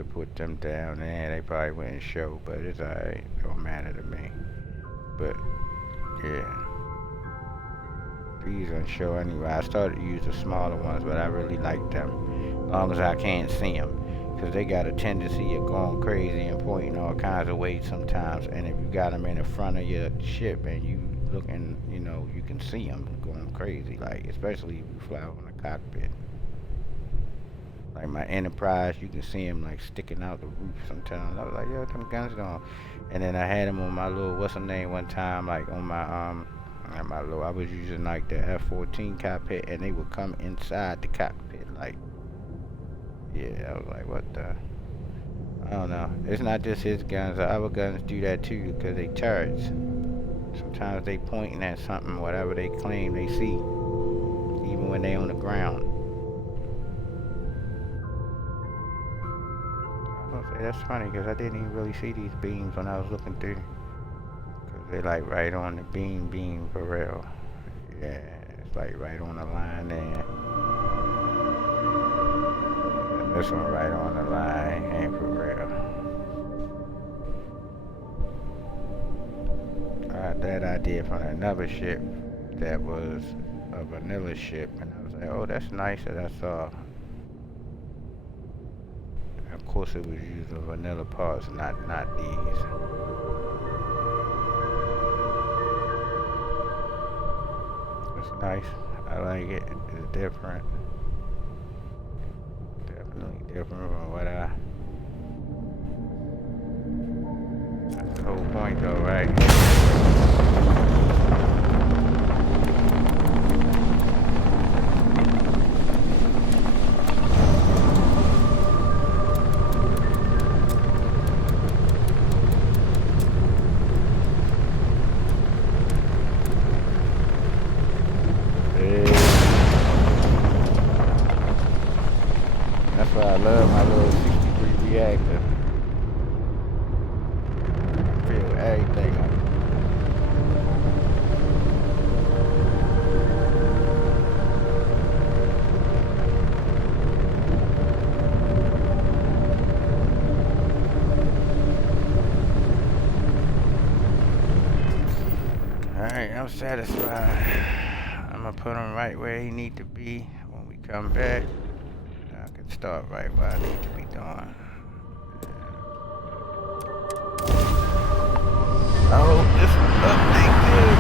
have put them down there. They probably wouldn't show, but it's alright. Don't matter to me. But yeah, these don't show anyway. I started to use the smaller ones, but I really like them. As long as I can't see them. Because they got a tendency of going crazy and pointing all kinds of ways sometimes. And if you got them in the front of your ship and you looking, you know, you can see them going crazy. Like, especially if you fly on the cockpit. Like my Enterprise, you can see them like sticking out the roof sometimes. I was like, yo, them guns gone. And then I had them on my little, what's the name, one time, like on my, I was using like the F-14 cockpit and they would come inside the cockpit. Like, yeah, I was like, what the? I don't know. It's not just his guns. The other guns do that too because they charge. Sometimes they pointing at something, whatever they claim they see, even when they on the ground. I was gonna say, that's funny because I didn't even really see these beams when I was looking through. Because they like right on the beam for real. Yeah, it's like right on the line there. This one right on the line, ain't for real. I got that idea from another ship that was a vanilla ship, and I was like, oh, that's nice that I saw. Of course, it was using vanilla parts, not these. It's nice. I like it. It's different. Different from what that's the whole point though, right? That's why I love my little 63 reactor. Feel everything up. Alright, I'm satisfied. I'm gonna put him right where he need to be when we come back. Start right where I need to be doing. I hope this update good.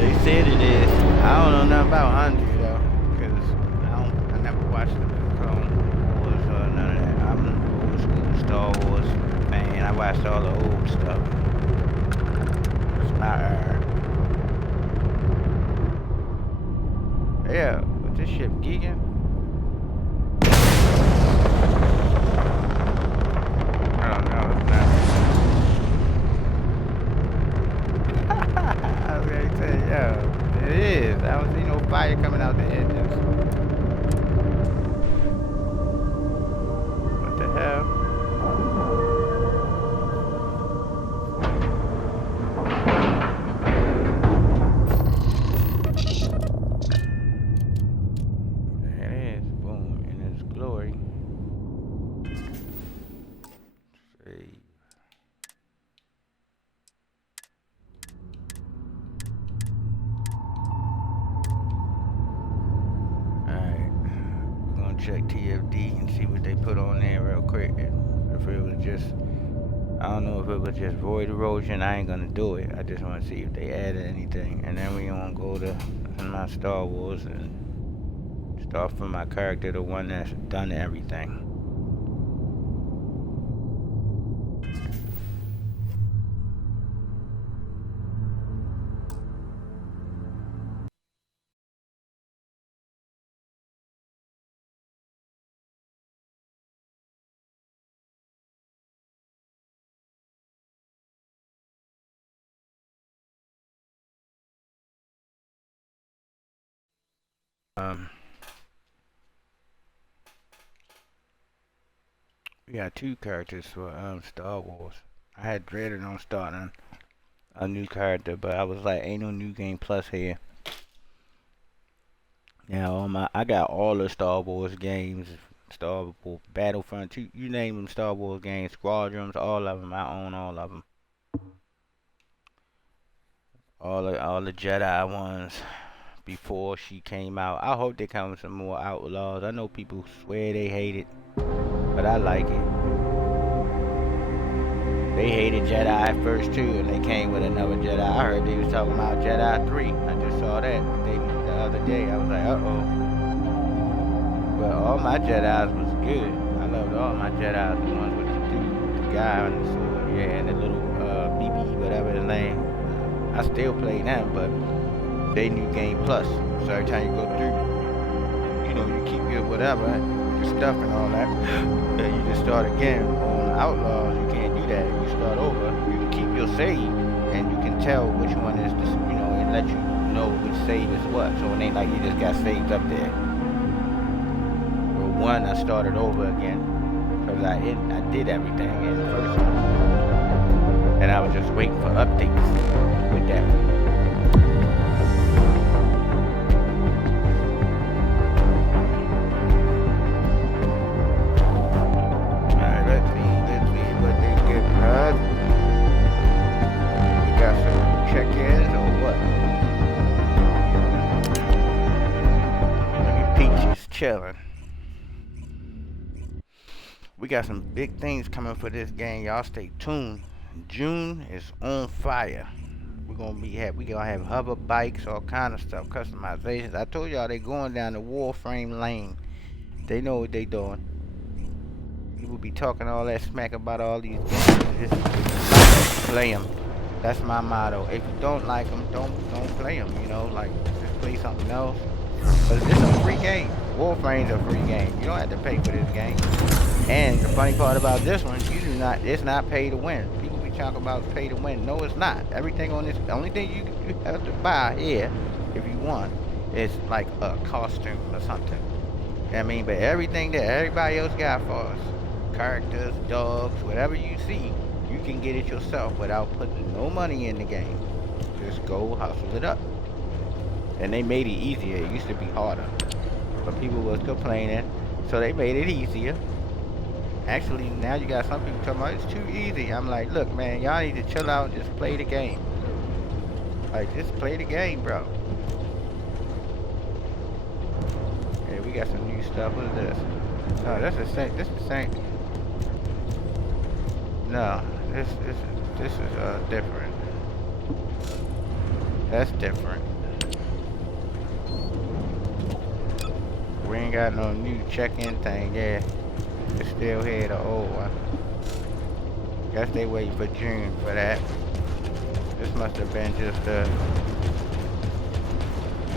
They said it is. I don't know nothing about 100 though, because I never watched the Clone Wars or none of that. I'm an old school Star Wars fan. I watched all the old stuff. It's my era. Yeah, but this ship geeking. I don't know, it's not. I was gonna say, yeah, it is. I don't see no fire coming out the engines. What the hell? Check TFD and see what they put on there real quick. If it was just, I don't know if it was just void erosion, I ain't gonna do it. I just want to see if they added anything. And then we gonna go to my Star Wars and start from my character, the one that's done everything. We got two characters for Star Wars. I had dreaded on starting a new character, but I was like, ain't no new game plus here. Yeah, I got all the Star Wars games, Star Wars Battlefront, you name them Star Wars games, Squadrons, all of them. I own all of them. All the Jedi ones before she came out. I hope there comes some more Outlaws. I know people swear they hate it, but I like it. They hated Jedi at first too, and they came with another Jedi. I heard they was talking about Jedi 3. I just saw that the other day. I was like, uh-oh. But all my Jedis was good. I loved all my Jedis. The ones with the guy on the sword, yeah, and the little BB, whatever his name. I still play them, but they new game plus. So every time you go through, you keep your whatever, your stuff and all that, and you just start again. On Outlaws, you can't do that. You start over. You can keep your save, and you can tell which one is this. It lets you know which save is what. So it ain't like you just got saved up there. But one, I started over again because I did everything in the first one, and I was just waiting for updates with that. Check-ins or what? Look at Peaches chilling. We got some big things coming for this game. Y'all stay tuned. June is on fire. We gonna have hover bikes, all kind of stuff, customizations. I told y'all they going down the Warframe lane. They know what they doing. People be talking all that smack about all these games. Just play them. That's my motto. If you don't like them, don't play them. Just play something else. But this is a free game. Warframe's a free game. You don't have to pay for this game. And the funny part about this one, it's not pay to win. People be talking about pay to win. No, it's not. Everything on this, the only thing you have to buy here, if you want, is like a costume or something. But everything that everybody else got for us, characters, dogs, whatever you see, you can get it yourself without putting no money in the game. Just go hustle it up. And they made it easier. It used to be harder. But people was complaining, so they made it easier. Actually, now you got some people talking about it's too easy. I'm like, look, man, y'all need to chill out and just play the game. Like, just play the game, bro. Yeah, we got some new stuff. What is this? No, that's the same. This is the same. No, this is different. That's different. We ain't got no new check-in thing. Yeah, it's still here, the old one. Guess they waiting for June for that. This must have been just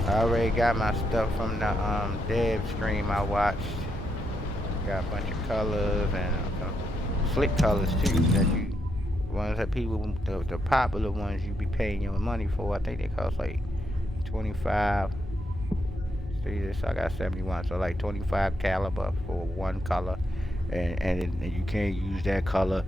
I already got my stuff from the dev stream I watched. Got a bunch of colors and slick colors too. Ones that people, the popular ones you be paying your money for. I think they cost like 25. See this? I got 71, so like 25 caliber for one color, and you can't use that color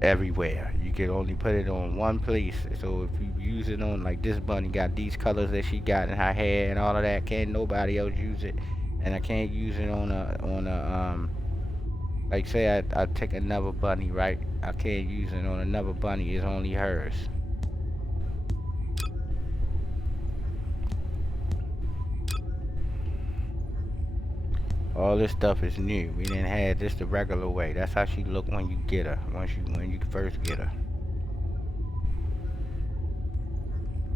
everywhere. You can only put it on one place. So if you use it on, like, this bunny got these colors that she got in her hair and all of that, can't nobody else use it. And I can't use it on a like, say I take another bunny, right? I can't use it on another bunny. It's only hers. All this stuff is new. We didn't have this the regular way. That's how she look when you get her. When you first get her.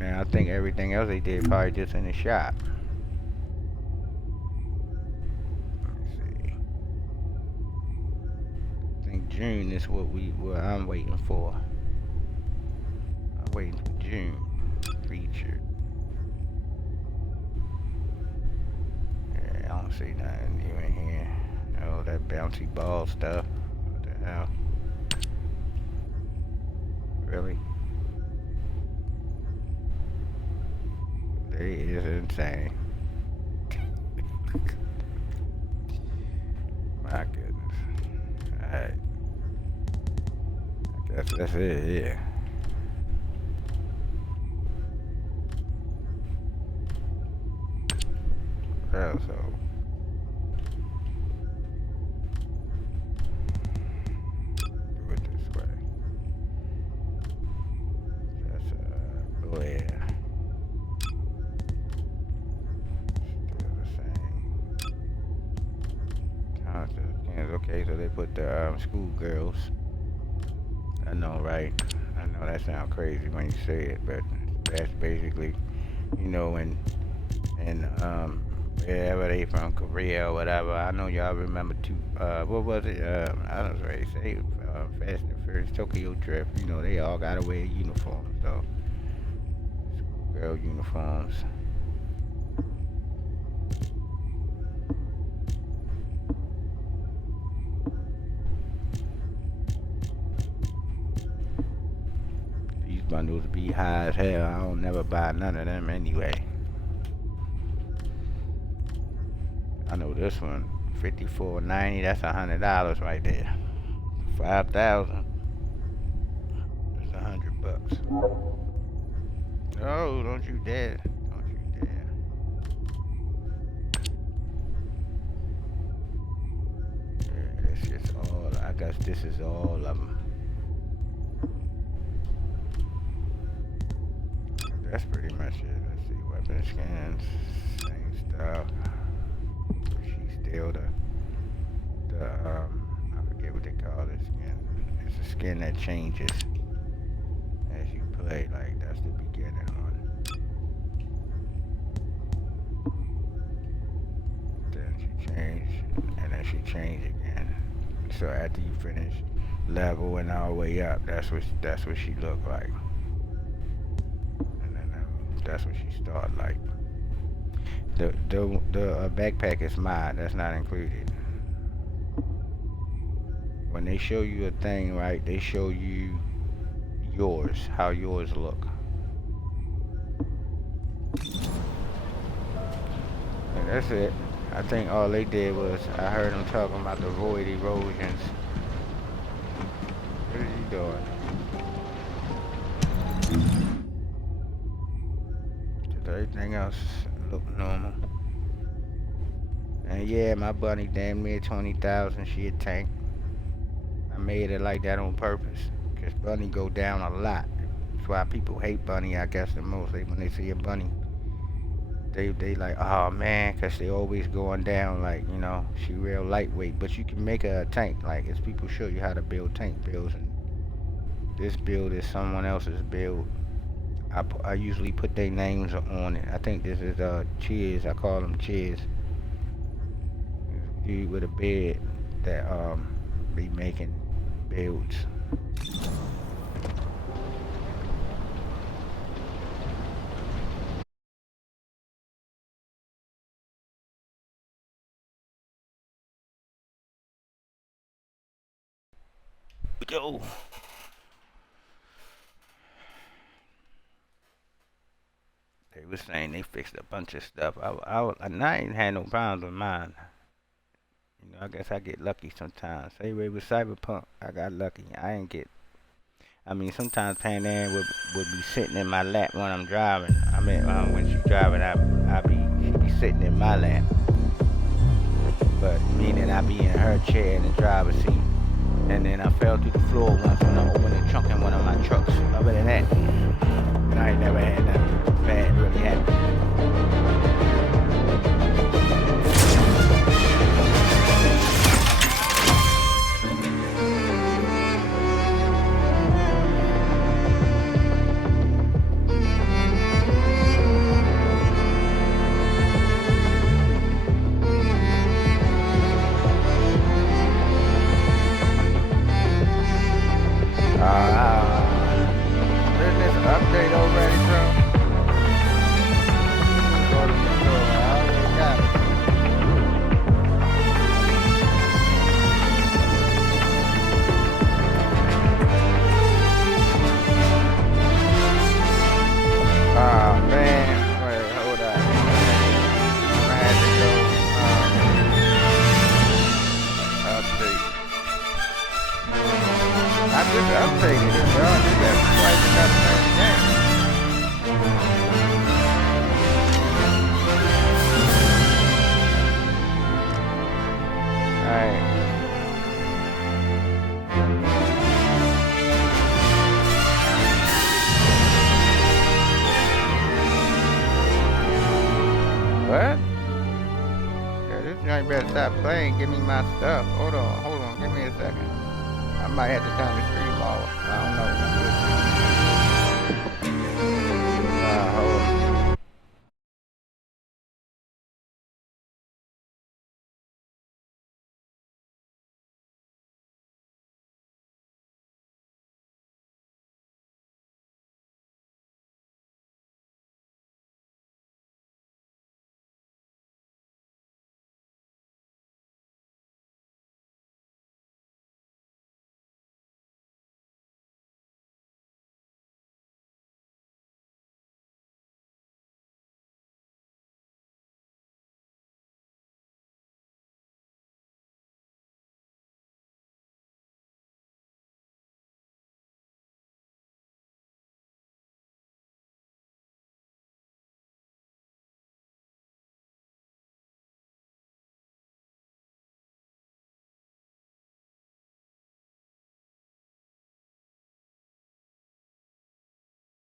And I think everything else they did probably just in the shop. Let's see. I think June is what I'm waiting for. I'm waiting for June feature. I don't see nothing new in here. Oh, that bouncy ball stuff. What the hell? Really? That is insane. My goodness. Alright. I guess that's it, yeah. tell, so. Do it this way. That's go ahead. Still the same. Okay, so they put the schoolgirls. I know, right? I know that sounds crazy when you say it, but that's basically, you know, and wherever they from, Korea or whatever. I know y'all remember what was it? I don't know, say Fast and Furious Tokyo Drift. You know, they all gotta wear uniforms, so schoolgirl uniforms. These bundles be high as hell. I don't never buy none of them anyway. I know this one, $54.90. That's $100 right there. 5,000. That's $100. Oh, don't you dare! Don't you dare! Yeah, this is all. I guess this is all of them. That's pretty much it. Let's see, weapon scans, same stuff. Still the I forget what they call this skin. It's a skin that changes as you play. Like that's the beginning one. Then she changed, and then she changed again. So after you finish level and all the way up, that's what she looked like. And then that's what she started like. The backpack is mine. That's not included. When they show you a thing, right? They show you yours, how yours look. And that's it. I think all they did was I heard them talking about the void erosions. What are you doing? Did everything else look normal? And yeah, my bunny damn near 20,000. She a tank. I made it like that on purpose, cause bunny go down a lot. That's why people hate bunny, I guess, the most. When they see a bunny, they like, oh man, cause they always going down. Like, you know, she real lightweight, but you can make her a tank. Like, as people show you how to build tank builds, and this build is someone else's build. I usually put their names on it. I think this is Cheers. I call them Cheers. Dude with a bed that be making builds. Yo. They were saying they fixed a bunch of stuff. I ain't had no problems with mine. You know, I guess I get lucky sometimes. Say with Cyberpunk, I got lucky. I mean, sometimes Pan Am would be sitting in my lap when I'm driving. I mean, when she's driving, she be sitting in my lap. But meaning I be in her chair in the driver's seat. And then I fell through the floor once when I opened the trunk in one of my trucks. Other than that, I ain't never had nothing bad really happen. Isn't this update already, bro? Go to the store. I already got it. Oh man, wait, hold on. I had to go update. I just updated it, bro. I did that twice in that same game. better stop playing. Give me my stuff. Hold on. Give me a second. I might have to turn the stream off. I don't know.